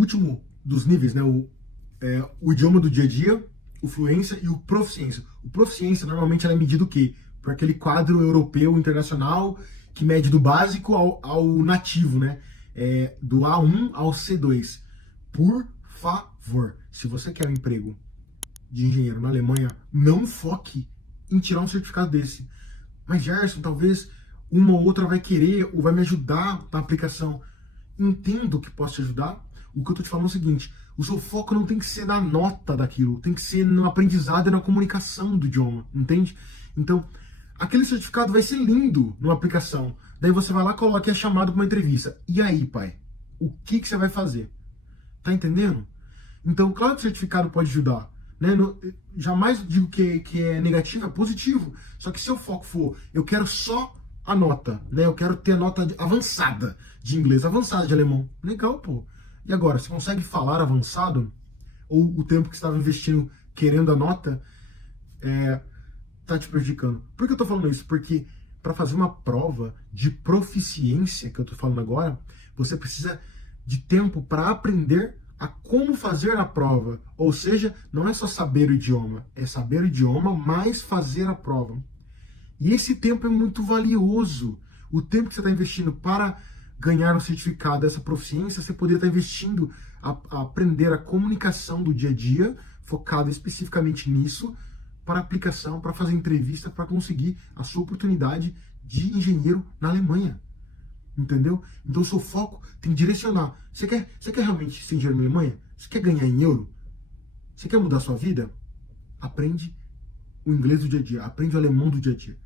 último dos níveis, né? O idioma do dia a dia, o fluência e o proficiência. O proficiência normalmente ela é medido o quê? Por aquele quadro europeu internacional que mede do básico ao nativo, né? Do A1 ao C2. Por favor, se você quer um emprego de engenheiro na Alemanha, não foque em tirar um certificado desse. Mas Gerson, talvez uma ou outra vai querer ou vai me ajudar na aplicação. Entendo que posso te ajudar. O que eu tô te falando é o seguinte: o seu foco não tem que ser na nota daquilo, tem que ser no aprendizado e na comunicação do idioma, entende? Então, aquele certificado vai ser lindo numa aplicação. Daí você vai lá, coloca e é chamado para uma entrevista. E aí, pai? O que você vai fazer? Tá entendendo? Então, claro que o certificado pode ajudar. Né? Jamais digo que é negativo, é positivo. Só que se o foco for, eu quero só a nota, né? Eu quero ter a nota avançada de inglês, avançada de alemão. Legal, pô. E agora, você consegue falar avançado? Ou o tempo que você estava investindo querendo a nota tá te prejudicando? Por que eu tô falando isso? Porque para fazer uma prova de proficiência, que eu tô falando agora, você precisa de tempo para aprender a como fazer a prova. Ou seja, não é só saber o idioma, é saber o idioma mais fazer a prova. E esse tempo é muito valioso. O tempo que você está investindo para ganhar um certificado dessa proficiência, você poderia estar investindo a aprender a comunicação do dia a dia, focado especificamente nisso, para aplicação, para fazer entrevista, para conseguir a sua oportunidade de engenheiro na Alemanha. Entendeu? Então o seu foco tem que direcionar. Você quer realmente ser engenheiro na Alemanha? Você quer ganhar em euro? Você quer mudar a sua vida? Aprende o inglês do dia a dia, aprende o alemão do dia a dia.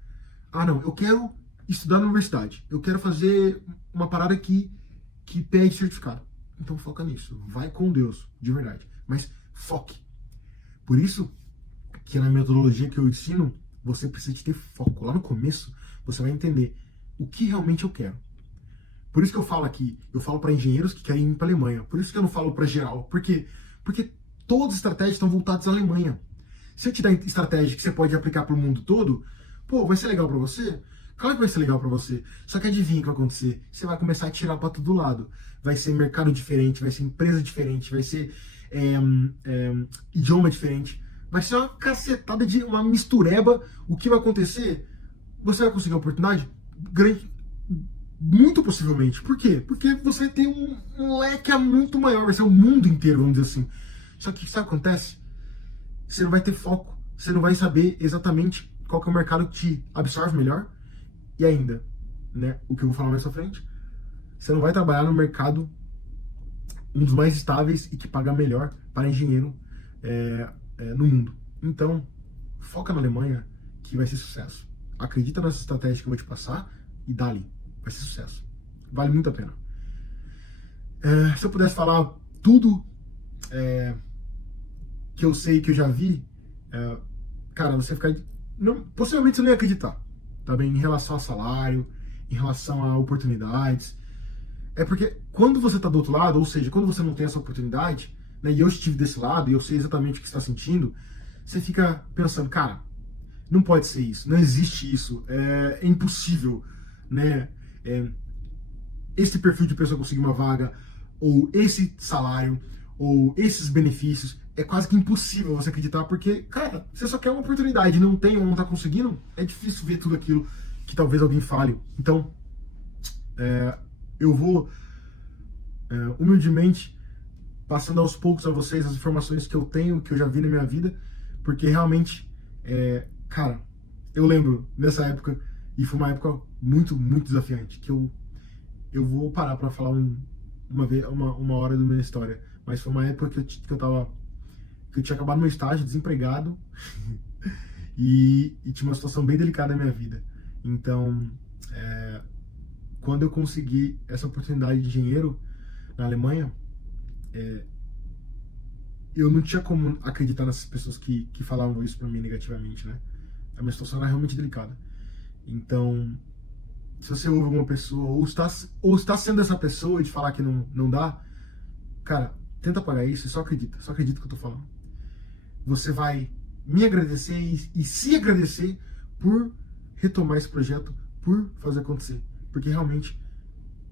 Ah, não, eu quero estudar na universidade. Eu quero fazer uma parada que pede certificado. Então foca nisso. Vai com Deus, de verdade. Mas foque. Por isso que na metodologia que eu ensino, você precisa de ter foco. Lá no começo, você vai entender o que realmente eu quero. Por isso que eu falo aqui, eu falo para engenheiros que querem ir para a Alemanha. Por isso que eu não falo para geral. Por quê? Porque todas as estratégias estão voltadas à Alemanha. Se eu te dar estratégia que você pode aplicar para o mundo todo, pô, vai ser legal para você? Claro que vai ser legal para você. Só que adivinha o que vai acontecer? Você vai começar a tirar para todo lado. Vai ser mercado diferente, vai ser empresa diferente, vai ser idioma diferente. Vai ser uma cacetada de uma mistureba. O que vai acontecer? Você vai conseguir a oportunidade? Grande. Muito possivelmente. Por quê? Porque você tem um leque muito maior, vai ser o mundo inteiro, vamos dizer assim. Só que sabe o que acontece? Você não vai ter foco, você não vai saber exatamente qual que é o mercado que te absorve melhor. E ainda, né, o que eu vou falar mais pra frente, você não vai trabalhar no mercado um dos mais estáveis e que paga melhor para engenheiro no mundo. Então, foca na Alemanha que vai ser sucesso. Acredita nessa estratégia que eu vou te passar e dá-lhe. Vai ser sucesso. Vale muito a pena. Se eu pudesse falar tudo que eu sei, que eu já vi, cara, você ficar... possivelmente você não ia acreditar, tá bem? Em relação a salário, em relação a oportunidades. É porque quando você tá do outro lado, ou seja, quando você não tem essa oportunidade, né, e eu estive desse lado, e eu sei exatamente o que você está sentindo, você fica pensando, cara, não pode ser isso, não existe isso, é impossível, né? Esse perfil de pessoa conseguir uma vaga, ou esse salário, ou esses benefícios, é quase que impossível você acreditar, porque, cara, você só quer uma oportunidade, não tem ou não tá conseguindo, é difícil ver tudo aquilo que talvez alguém fale. Então, eu vou humildemente passando aos poucos a vocês as informações que eu tenho, que eu já vi na minha vida, porque realmente, cara, eu lembro nessa época, e foi uma época muito, muito desafiante, que eu vou parar para falar uma hora da minha história, mas foi uma época que eu tinha acabado meu estágio, desempregado, e tinha uma situação bem delicada na minha vida. Então, quando eu consegui essa oportunidade de engenheiro na Alemanha, eu não tinha como acreditar nessas pessoas que falavam isso pra mim negativamente, né? A minha situação era realmente delicada. Então, se você ouve alguma pessoa, ou está sendo essa pessoa de falar que não dá, cara, tenta apagar isso e só acredita que eu tô falando. Você vai me agradecer e se agradecer por retomar esse projeto, por fazer acontecer. Porque realmente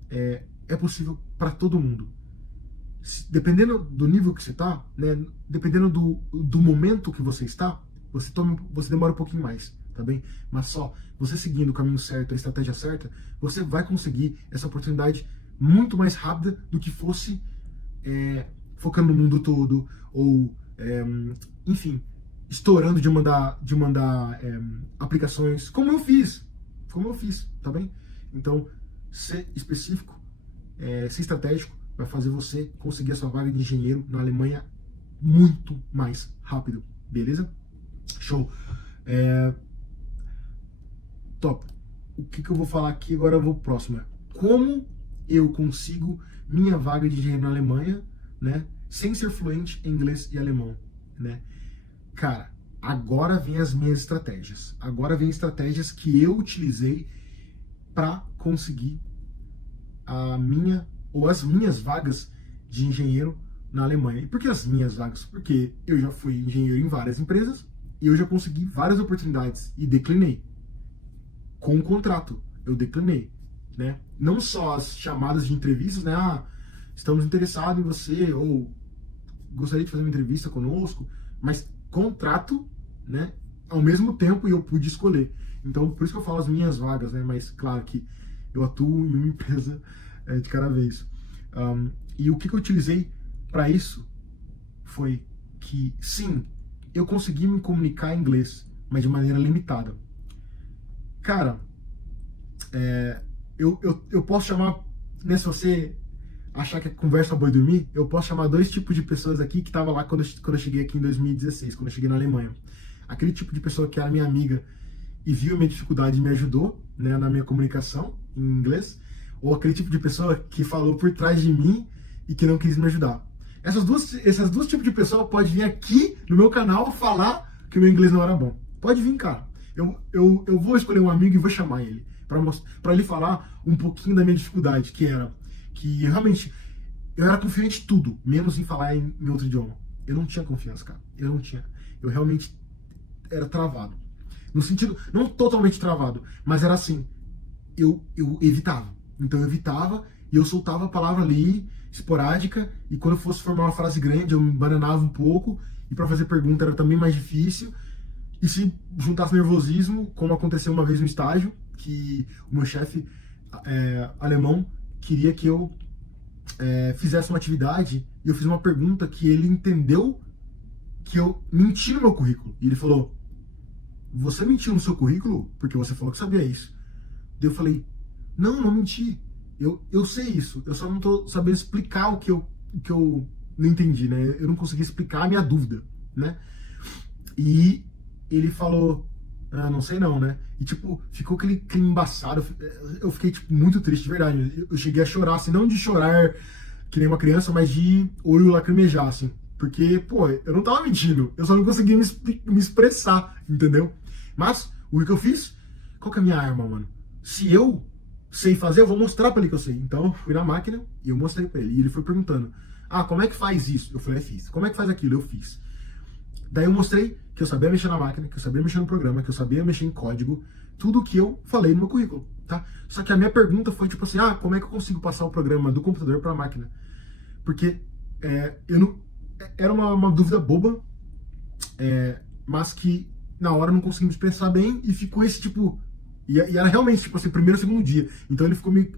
é possível para todo mundo. dependendo do nível que você está, né, dependendo do momento que você está, você demora um pouquinho mais, tá bem? Mas só você seguindo o caminho certo, a estratégia certa, você vai conseguir essa oportunidade muito mais rápida do que fosse focando no mundo todo ou, enfim, estourando de mandar aplicações, como eu fiz, tá bem? Então, ser específico, ser estratégico, vai fazer você conseguir a sua vaga de engenheiro na Alemanha muito mais rápido, beleza? Show. Top. O que eu vou falar aqui agora? Eu vou pro próximo. Como eu consigo minha vaga de engenheiro na Alemanha, né, sem ser fluente em inglês e alemão, né? Cara, agora vem as minhas estratégias. Agora vem estratégias que eu utilizei para conseguir as minhas vagas de engenheiro na Alemanha. E por que as minhas vagas? Porque eu já fui engenheiro em várias empresas e eu já consegui várias oportunidades e declinei. Com um contrato, eu declinei, né? Não só as chamadas de entrevistas, né? Ah, estamos interessados em você, ou gostaria de fazer uma entrevista conosco, mas contrato, né? Ao mesmo tempo eu pude escolher. Então, por isso que eu falo as minhas vagas, né? Mas claro que eu atuo em uma empresa de cada vez. E o que eu utilizei para isso foi que, sim, eu consegui me comunicar em inglês, mas de maneira limitada. Cara, eu posso chamar, né, se você achar que a conversa boa e dormir, eu posso chamar dois tipos de pessoas aqui que estavam lá quando eu cheguei aqui em 2016, quando eu cheguei na Alemanha. Aquele tipo de pessoa que era minha amiga e viu a minha dificuldade e me ajudou, né, na minha comunicação em inglês, ou aquele tipo de pessoa que falou por trás de mim e que não quis me ajudar. Esses dois tipos de pessoa podem vir aqui no meu canal falar que o meu inglês não era bom. Pode vir, cara. Eu vou escolher um amigo e vou chamar ele para ele falar um pouquinho da minha dificuldade, que era que realmente eu era confiante em tudo, menos em falar em outro idioma. Eu não tinha confiança, cara. Eu não tinha. Eu realmente era travado. No sentido, não totalmente travado, mas era assim, eu evitava. Então eu evitava e eu soltava a palavra ali, esporádica, e quando eu fosse formar uma frase grande, eu me bananava um pouco, e para fazer pergunta era também mais difícil. E se juntasse nervosismo, como aconteceu uma vez no estágio, que o meu chefe alemão queria que eu fizesse uma atividade, e eu fiz uma pergunta que ele entendeu que eu menti no meu currículo. E ele falou: você mentiu no seu currículo porque você falou que sabia isso. Daí eu falei: não menti. Eu sei isso. Eu só não tô sabendo explicar o que eu não entendi, né? Eu não consegui explicar a minha dúvida, né? E ele falou: ah, não sei não, né? E tipo, ficou aquele clima embaçado. Eu fiquei tipo muito triste, de verdade. Eu cheguei a chorar, assim, não de chorar que nem uma criança, mas de olho lacrimejar, assim. Porque, pô, eu não tava mentindo. Eu só não conseguia me expressar, entendeu? Mas, o que eu fiz? Qual que é a minha arma, mano? Se eu sei fazer, eu vou mostrar pra ele que eu sei. Então, eu fui na máquina e eu mostrei pra ele. E ele foi perguntando: ah, como é que faz isso? Eu falei: fiz. Como é que faz aquilo? Eu fiz. Daí eu mostrei que eu sabia mexer na máquina, que eu sabia mexer no programa, que eu sabia mexer em código, tudo que eu falei no meu currículo, tá? Só que a minha pergunta foi tipo assim: ah, como é que eu consigo passar o programa do computador para a máquina? Porque eu não, era uma dúvida boba, mas que na hora eu não consegui me expressar bem e ficou esse tipo. E era realmente tipo assim, primeiro e segundo dia. Então ele ficou meio.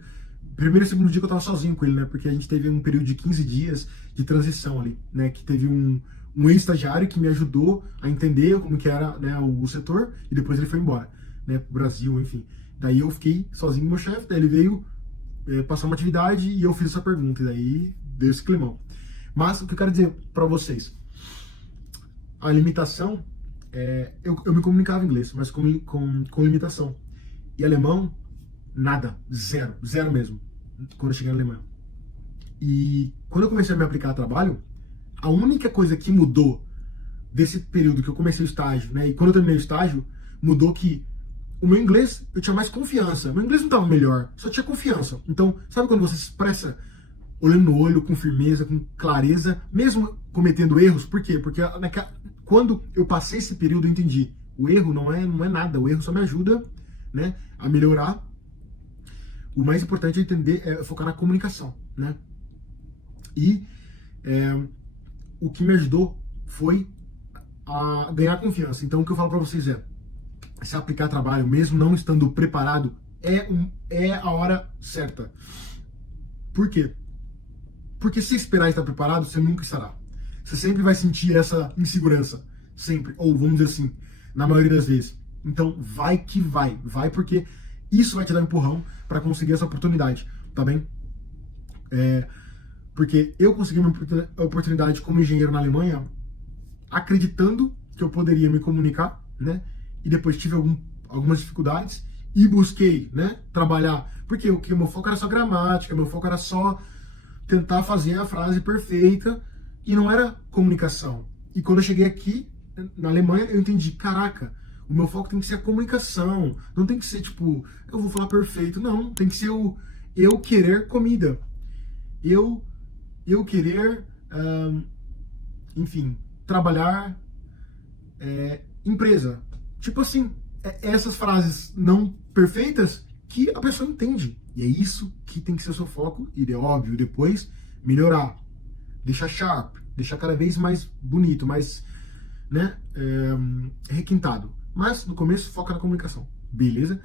Primeiro e segundo dia que eu tava sozinho com ele, né? Porque a gente teve um período de 15 dias de transição ali, né? Que teve um ex-estagiário que me ajudou a entender como que era, né, o setor, e depois ele foi embora, né, pro Brasil, enfim. Daí eu fiquei sozinho com o meu chefe, daí ele veio passar uma atividade e eu fiz essa pergunta, e daí deu esse climão. Mas o que eu quero dizer para vocês, a limitação, eu me comunicava em inglês, mas com limitação. E alemão, nada, zero mesmo, quando eu cheguei na Alemanha. E quando eu comecei a me aplicar a trabalho, a única coisa que mudou desse período que eu comecei o estágio, né, e quando eu terminei o estágio, mudou que o meu inglês, eu tinha mais confiança. Meu inglês não estava melhor, só tinha confiança. Então, sabe quando você se expressa olhando no olho, com firmeza, com clareza, mesmo cometendo erros? Por quê? Porque quando eu passei esse período, eu entendi. O erro não é nada, o erro só me ajuda, né, a melhorar. O mais importante é focar na comunicação, né? E o que me ajudou foi a ganhar confiança. Então o que eu falo para vocês é, se aplicar trabalho, mesmo não estando preparado, é a hora certa. Por quê? Porque se esperar estar preparado, você nunca estará. Você sempre vai sentir essa insegurança. Sempre. Ou vamos dizer assim, na maioria das vezes. Então vai que vai. Vai porque isso vai te dar um empurrão para conseguir essa oportunidade. Tá bem? Porque eu consegui uma oportunidade como engenheiro na Alemanha acreditando que eu poderia me comunicar, né? E depois tive algumas dificuldades e busquei, né, trabalhar. Porque o meu foco era só gramática, meu foco era só tentar fazer a frase perfeita e não era comunicação. E quando eu cheguei aqui, na Alemanha, eu entendi, caraca, o meu foco tem que ser a comunicação, não tem que ser tipo, eu vou falar perfeito, não, tem que ser eu querer comida, eu querer, enfim, trabalhar, empresa. Tipo assim, essas frases não perfeitas que a pessoa entende. E é isso que tem que ser o seu foco, e é óbvio, depois melhorar, deixar sharp, deixar cada vez mais bonito, mais, né, requintado. Mas no começo foca na comunicação, beleza?